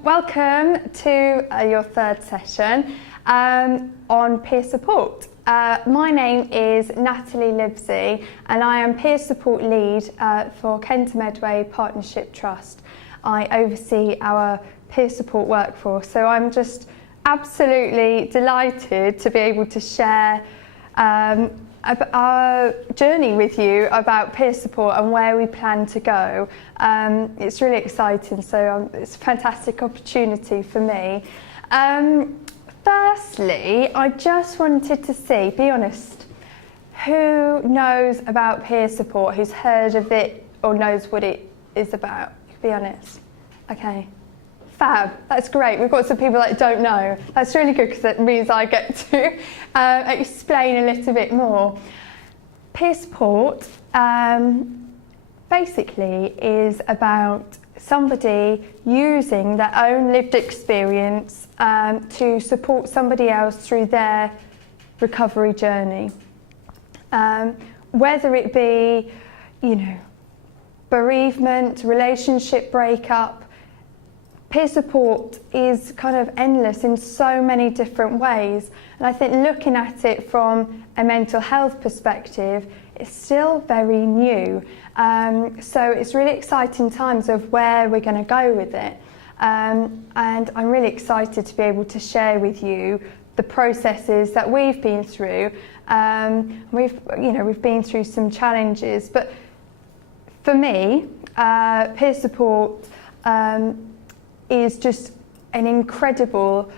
Welcome to your third session on peer support. My name is Natalie Livesey and I am peer support lead for Kent Medway NHS Trust. I oversee our peer support workforce, so I'm just absolutely delighted to be able to share our journey with you about peer support and where we plan to go. It's really exciting, so it's a fantastic opportunity for me. Firstly, I just wanted to be honest, who knows about peer support, who's heard of it or knows what it is about? Be honest. Okay. Fab, that's great. We've got some people that don't know. That's really good because it means I get to explain a little bit more. Peer support basically is about somebody using their own lived experience to support somebody else through their recovery journey. Whether it be, bereavement, relationship breakup, peer support is kind of endless in so many different ways, and I think looking at it from a mental health perspective, it's still very new. So it's really exciting times of where we're going to go with it, and I'm really excited to be able to share with you the processes that we've been through. We've been through some challenges, but for me, peer support is just an incredible,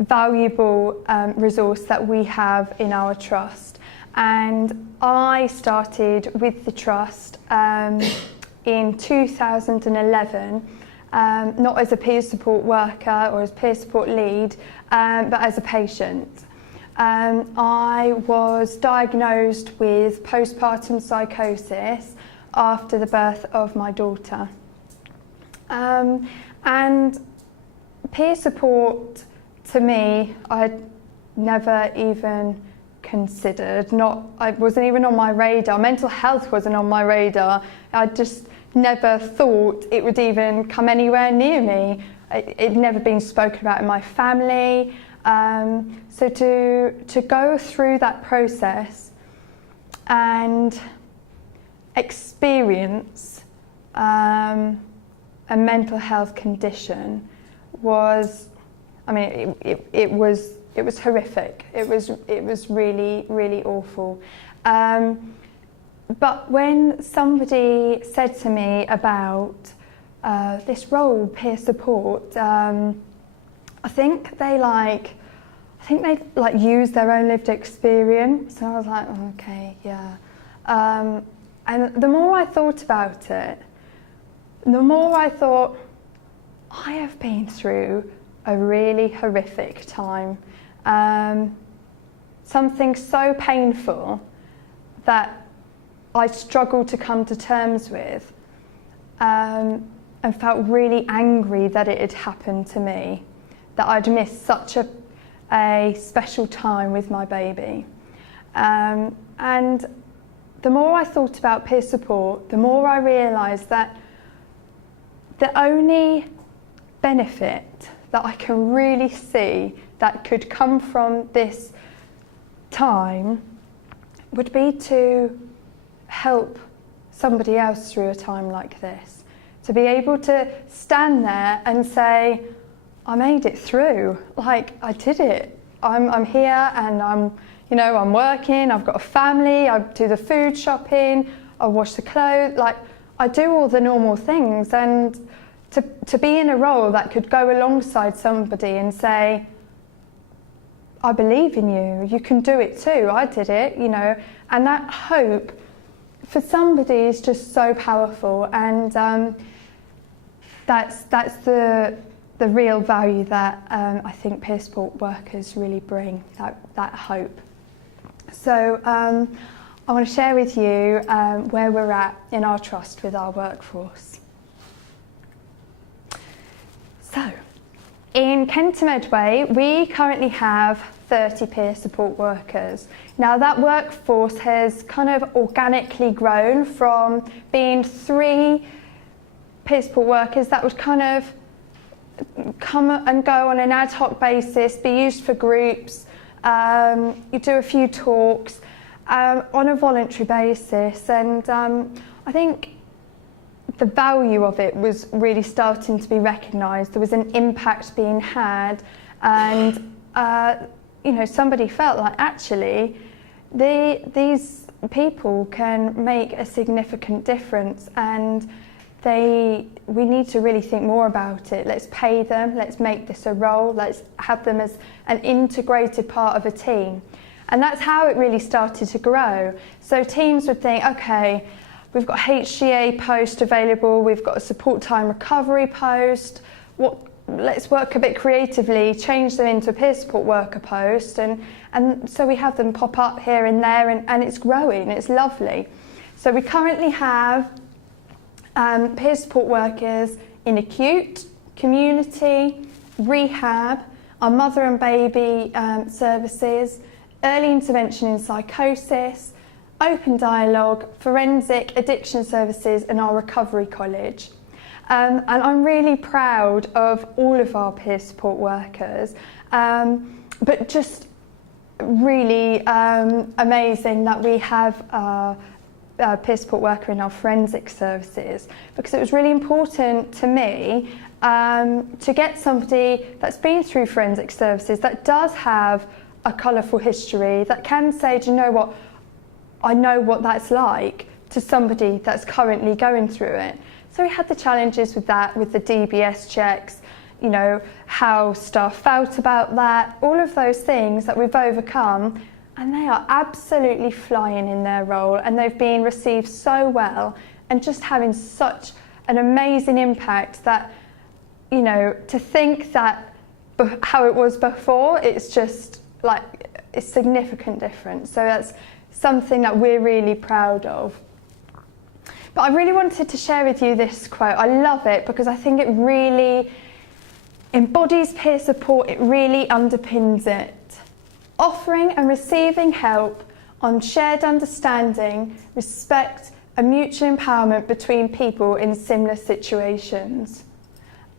valuable resource that we have in our trust. And I started with the trust in 2011, not as a peer support worker or as peer support lead, but as a patient. I was diagnosed with postpartum psychosis after the birth of my daughter. And peer support, to me, I'd never even considered. It wasn't even on my radar. Mental health wasn't on my radar. I just never thought it would even come anywhere near me. It'd never been spoken about in my family. So to go through that process and experience a mental health condition was, it was horrific. It was really, really awful. But when somebody said to me about this role, peer support, I think they use their own lived experience. And I was like, oh, okay, yeah. And the more I thought about it, the more I thought, I have been through a really horrific time. Something so painful that I struggled to come to terms with, and felt really angry that it had happened to me, that I'd missed such a special time with my baby. And the more I thought about peer support, the more I realised that the only benefit that I can really see that could come from this time would be to help somebody else through a time like this. To be able to stand there and say, I made it through, I did it. I'm here and I'm working, I've got a family, I do the food shopping, I wash the clothes, I do all the normal things, and to be in a role that could go alongside somebody and say, I believe in you, you can do it too, I did it, and that hope for somebody is just so powerful, and that's the real value that I think peer support workers really bring, that hope. So I want to share with you where we're at in our trust with our workforce. So, in Kent Medway, we currently have 30 peer support workers. Now that workforce has kind of organically grown from being 3 peer support workers that would kind of come and go on an ad hoc basis, be used for groups, you do a few talks on a voluntary basis, and I think the value of it was really starting to be recognised. There was an impact being had, and somebody felt like actually these people can make a significant difference, and we need to really think more about it. Let's pay them, let's make this a role, let's have them as an integrated part of a team. And that's how it really started to grow. So teams would think, okay, we've got a HCA post available, we've got a support time recovery post, let's work a bit creatively, change them into a peer support worker post, and so we have them pop up here and there, and it's growing, it's lovely. So we currently have peer support workers in acute, community, rehab, our mother and baby services, early intervention in psychosis, open dialogue, forensic addiction services, and our recovery college. And I'm really proud of all of our peer support workers, but just really amazing that we have a peer support worker in our forensic services, because it was really important to me to get somebody that's been through forensic services, that does have a colourful history, that can say, do you know what, I know what that's like, to somebody that's currently going through it. So we had the challenges with that, with the DBS checks, how staff felt about that, all of those things that we've overcome, and they are absolutely flying in their role, and they've been received so well, and just having such an amazing impact that, to think that how it was before, it's just like a significant difference. So that's something that we're really proud of. But I really wanted to share with you this quote. I love it because I think it really embodies peer support, it really underpins it. Offering and receiving help on shared understanding, respect and mutual empowerment between people in similar situations.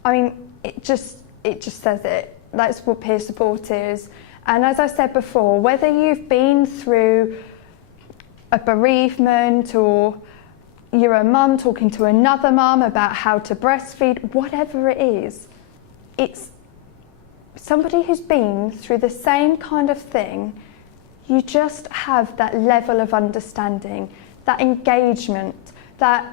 I mean, it just says it. That's what peer support is. And as I said before, whether you've been through a bereavement, or you're a mum talking to another mum about how to breastfeed, whatever it is, it's somebody who's been through the same kind of thing. You just have that level of understanding, that engagement, that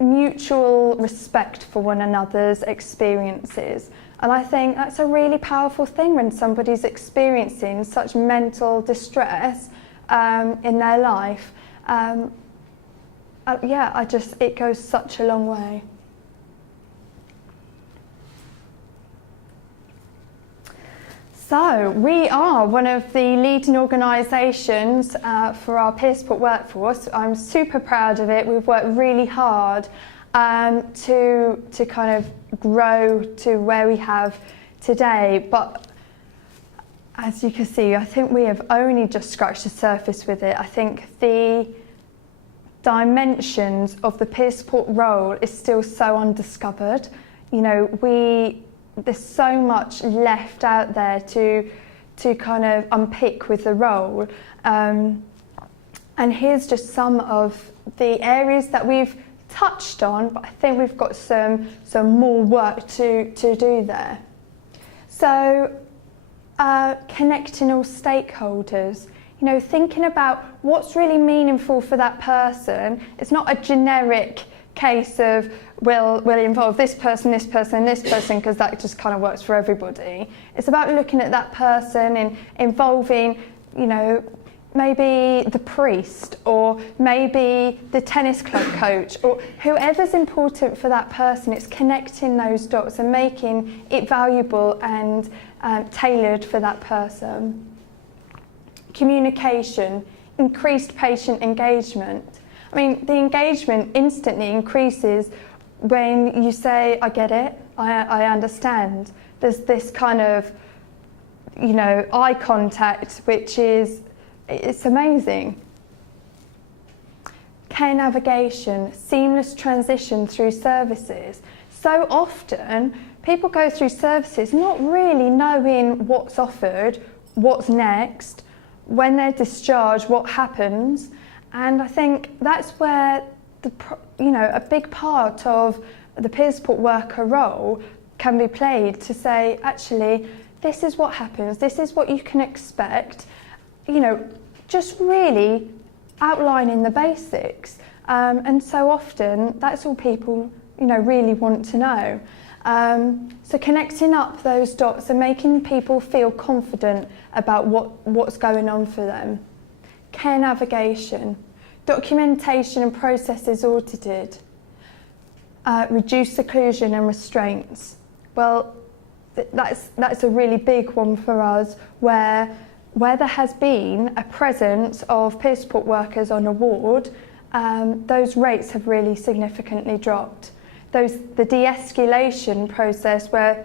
mutual respect for one another's experiences. And I think that's a really powerful thing when somebody's experiencing such mental distress in their life. It goes such a long way. So we are one of the leading organisations for our peer support workforce. I'm super proud of it. We've worked really hard to kind of grow to where we have today. But as you can see, I think we have only just scratched the surface with it. I think the dimensions of the peer support role is still so undiscovered. There's so much left out there to kind of unpick with the role. And here's just some of the areas that we've touched on, but I think we've got some more work to do there. So connecting all stakeholders, thinking about what's really meaningful for that person. It's not a generic case of we'll involve this person, this person, and this person, because that just kind of works for everybody. It's about looking at that person and involving, maybe the priest, or maybe the tennis club coach, or whoever's important for that person. It's connecting those dots and making it valuable and tailored for that person. Communication, increased patient engagement. I mean, the engagement instantly increases when you say, I get it, I understand. There's this kind of, eye contact, which it's amazing. Care navigation, seamless transition through services. So often, people go through services not really knowing what's offered, what's next, when they're discharged, what happens. And I think that's where a big part of the peer support worker role can be played, to say, actually, this is what happens, this is what you can expect, just really outlining the basics. And so often that's all people really want to know. So connecting up those dots and making people feel confident about what's going on for them. Care navigation, documentation and processes audited, reduce seclusion and restraints. Well, that's a really big one for us, where there has been a presence of peer support workers on a ward, those rates have really significantly dropped. The de-escalation process, where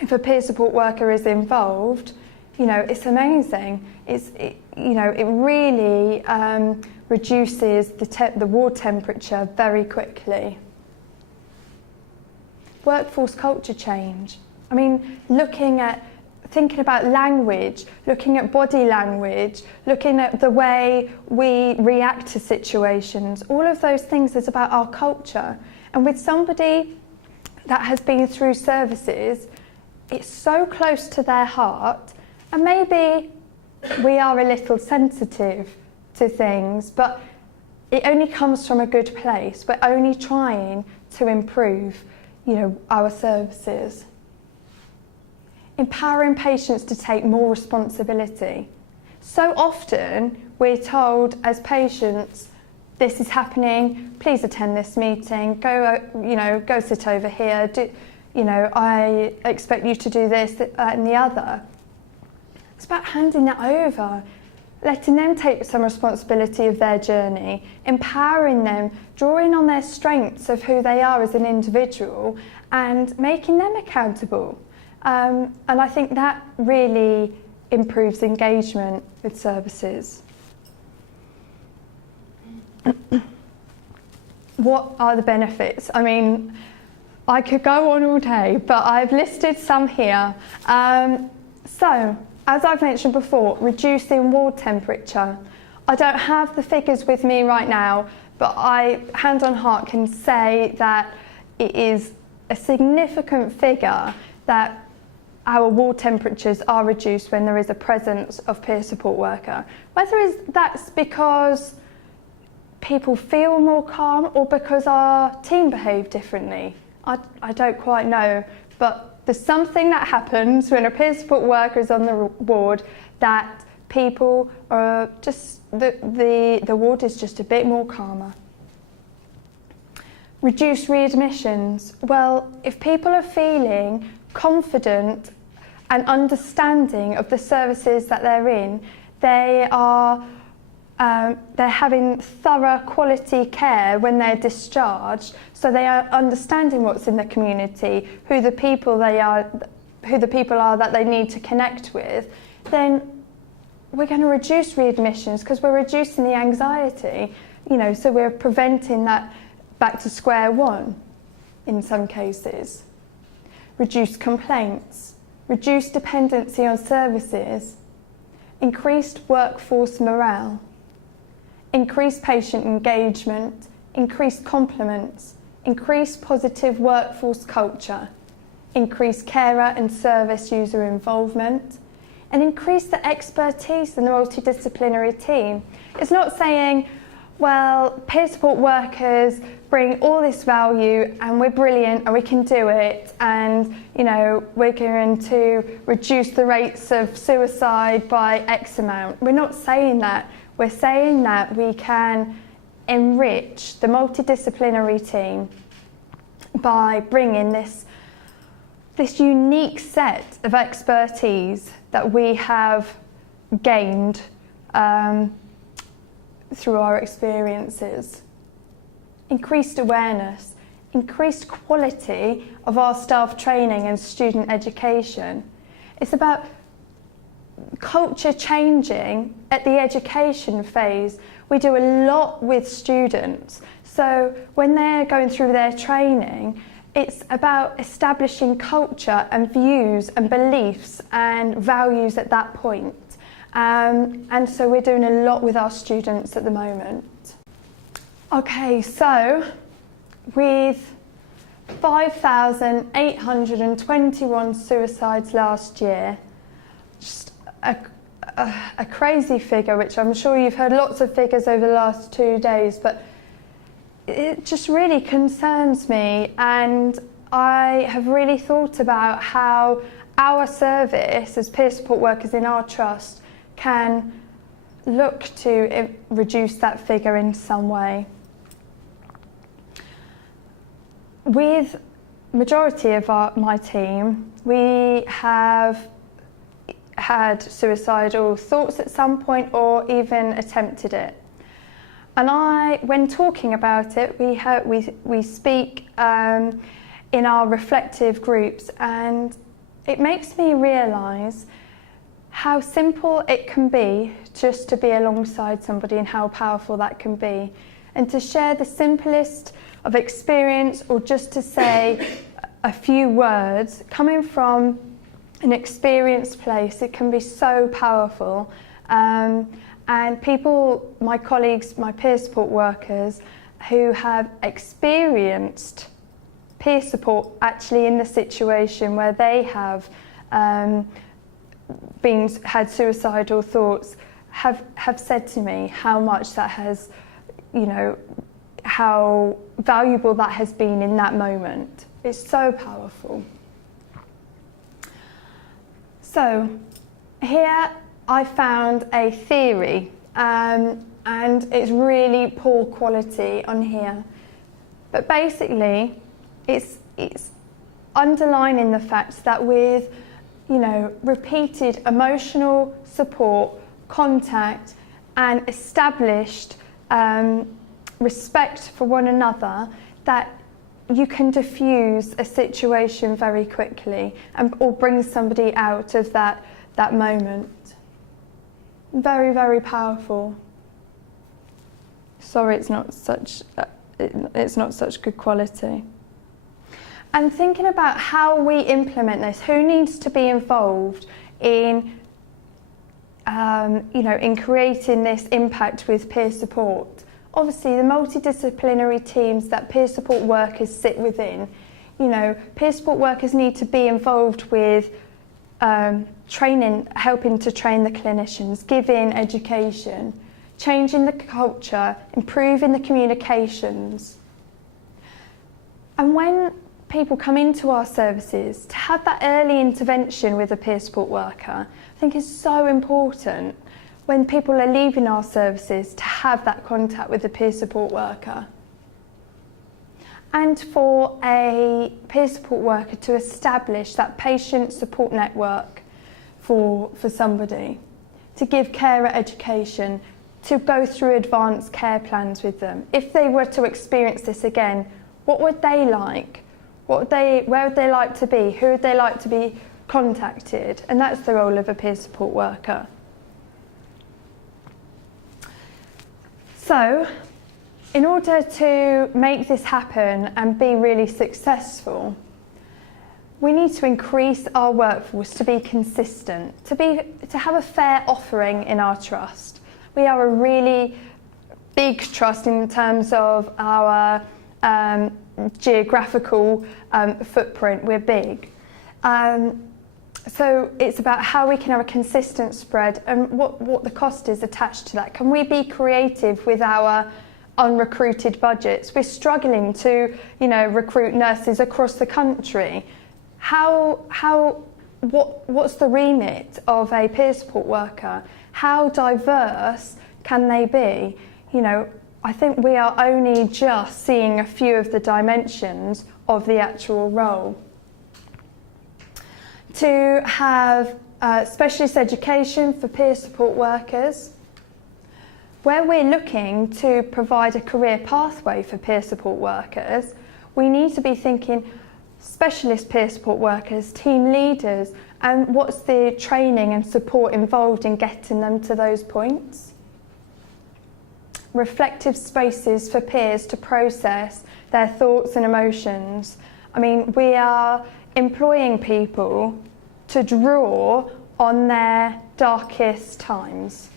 if a peer support worker is involved, it's amazing. It really reduces the ward temperature very quickly. Workforce culture change. I mean, thinking about language, looking at body language, looking at the way we react to situations, all of those things is about our culture. And with somebody that has been through services, it's so close to their heart, and maybe we are a little sensitive to things, but it only comes from a good place. We're only trying to improve, our services. Empowering patients to take more responsibility. So often we're told as patients, this is happening, please attend this meeting, go sit over here, I expect you to do this, that and the other. It's about handing that over, letting them take some responsibility of their journey, empowering them, drawing on their strengths of who they are as an individual, and making them accountable. And I think that really improves engagement with services. What are the benefits? I mean, I could go on all day, but I've listed some here. So, as I've mentioned before, reducing ward temperature. I don't have the figures with me right now, but I, hand on heart, can say that it is a significant figure that our ward temperatures are reduced when there is a presence of peer support worker. Whether that's because people feel more calm or because our team behave differently, I don't quite know, but there's something that happens when a peer support worker is on the ward that people are just, the ward is just a bit more calmer. Reduce readmissions. Well, if people are feeling confident and understanding of the services that they're in, they're having thorough quality care when they're discharged, so they are understanding what's in the community, who the people are that they need to connect with, then we're going to reduce readmissions because we're reducing the anxiety, so we're preventing that back to square one in some cases. Reduce complaints, reduce dependency on services, increased workforce morale, increased patient engagement, increased compliments, increased positive workforce culture, increased carer and service user involvement, and increase the expertise in the multidisciplinary team. It's not saying, well, peer support workers bring all this value and we're brilliant and we can do it, and we're going to reduce the rates of suicide by X amount. We're not saying that. We're saying that we can enrich the multidisciplinary team by bringing this unique set of expertise that we have gained through our experiences. Increased awareness, increased quality of our staff training and student education. It's about culture changing at the education phase. We do a lot with students, so when they're going through their training, It's about establishing culture and views and beliefs and values at that point. And so we're doing a lot with our students at the moment. Okay, so with 5,821 suicides last year, just a crazy figure, which I'm sure you've heard lots of figures over the last 2 days, but it just really concerns me, and I have really thought about how our service as peer support workers in our trust can look to reduce that figure in some way. With majority of my team, we have had suicidal thoughts at some point or even attempted it. And when talking about it, we speak in our reflective groups, and it makes me realise how simple it can be just to be alongside somebody and how powerful that can be. And to share the simplest of experience, or just to say a few words coming from an experienced place, it can be so powerful. And people, my colleagues, my peer support workers who have experienced peer support actually in the situation where they have had suicidal thoughts, have said to me how much that has, how valuable that has been in that moment. It's so powerful. So here I found a theory, and it's really poor quality on here. But basically, it's underlining the fact that with, repeated emotional support, contact, and established respect for one another, that you can diffuse a situation very quickly or bring somebody out of that moment. Very, very powerful. Sorry, it's not such good quality. And thinking about how we implement this, who needs to be involved in, in creating this impact with peer support. Obviously, the multidisciplinary teams that peer support workers sit within, peer support workers need to be involved with training, helping to train the clinicians, giving education, changing the culture, improving the communications. And when people come into our services, to have that early intervention with a peer support worker, I think is so important. When people are leaving our services, to have that contact with the peer support worker. And for a peer support worker to establish that patient support network for somebody, to give carer education, to go through advanced care plans with them. If they were to experience this again, what would they like? Where would they like to be? Who would they like to be contacted? And that's the role of a peer support worker. So, in order to make this happen and be really successful, we need to increase our workforce to be consistent, to have a fair offering in our trust. We are a really big trust in terms of our geographical footprint. We're big. So it's about how we can have a consistent spread and what the cost is attached to that. Can we be creative with our unrecruited budgets? We're struggling to, recruit nurses across the country. What's the remit of a peer support worker? How diverse can they be? I think we are only just seeing a few of the dimensions of the actual role. To have specialist education for peer support workers, where we're looking to provide a career pathway for peer support workers, we need to be thinking specialist peer support workers, team leaders, and what's the training and support involved in getting them to those points. Reflective spaces for peers to process their thoughts and emotions, I mean, we are employing people to draw on their darkest times.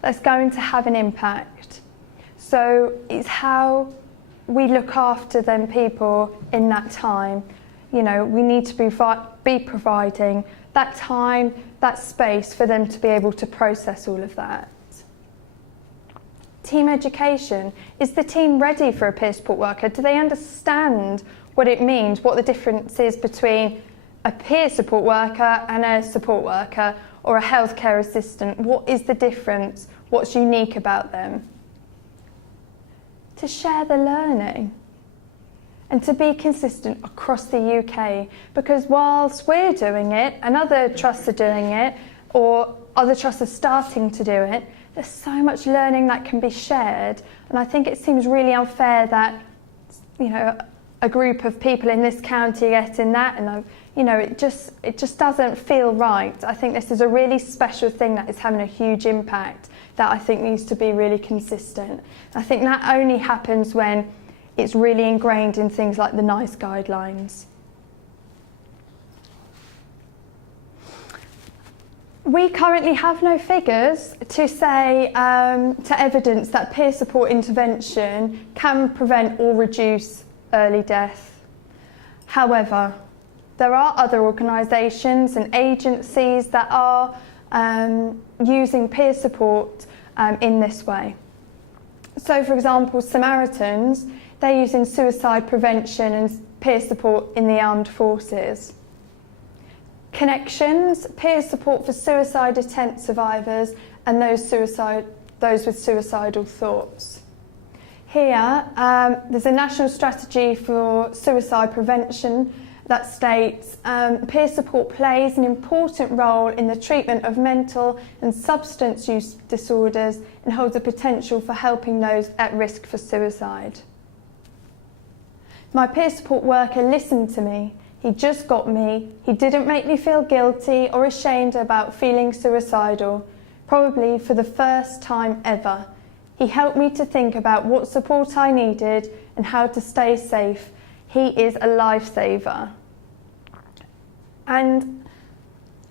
That's going to have an impact. So it's how we look after them people in that time. You know, we need to be providing that time, that space for them to be able to process all of that. Team education. Is the team ready for a peer support worker? Do they understand what it means, what the difference is between a peer support worker and a support worker or a healthcare assistant? What is the difference? What's unique about them? To share the learning and to be consistent across the UK, because whilst we're doing it and other trusts are doing it, or other trusts are starting to do it, there's so much learning that can be shared, and I think it seems really unfair that, you know, a group of people in this county getting that, and you know, it just doesn't feel right. I think this is a really special thing that is having a huge impact that I think needs to be really consistent. I think that only happens when it's really ingrained in things like the NICE guidelines. We currently have no figures to say, to evidence that peer support intervention can prevent or reduce early death. However, there are other organisations and agencies that are using peer support in this way. So, for example, Samaritans, they're using suicide prevention and peer support in the armed forces. Connections, peer support for suicide attempt survivors and those with suicidal thoughts. Here, there's a national strategy for suicide prevention that states peer support plays an important role in the treatment of mental and substance use disorders and holds a potential for helping those at risk for suicide. My peer support worker listened to me. He just got me. He didn't make me feel guilty or ashamed about feeling suicidal, probably for the first time ever. He helped me to think about what support I needed and how to stay safe. He is a lifesaver. And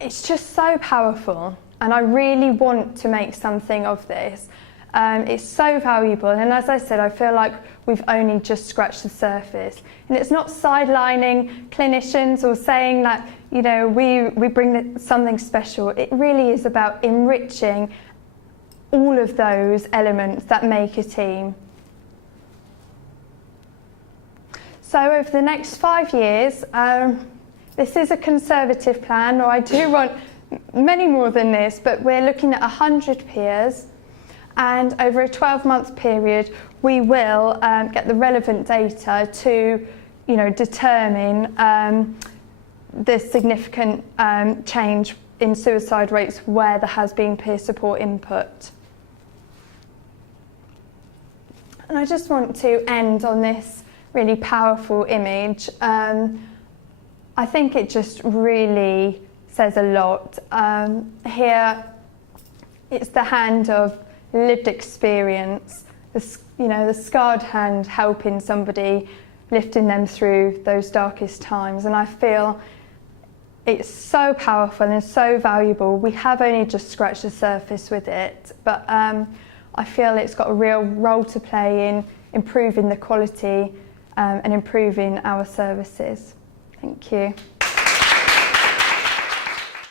it's just so powerful, and I really want to make something of this. It's so valuable, and as I said, I feel like we've only just scratched the surface. And it's not sidelining clinicians or saying that, you know, we bring something special. It really is about enriching all of those elements that make a team. So over the next 5 years, this is a conservative plan, or I do want many more than this, but we're looking at 100 peers. And over a 12-month period, we will get the relevant data to, you know, determine the significant change in suicide rates where there has been peer support input. And I just want to end on this really powerful image. I think it just really says a lot. Here, it's the hand of lived experience, the scarred hand helping somebody, lifting them through those darkest times. And I feel it's so powerful and so valuable. We have only just scratched the surface with it, but I feel it's got a real role to play in improving the quality and improving our services. Thank you.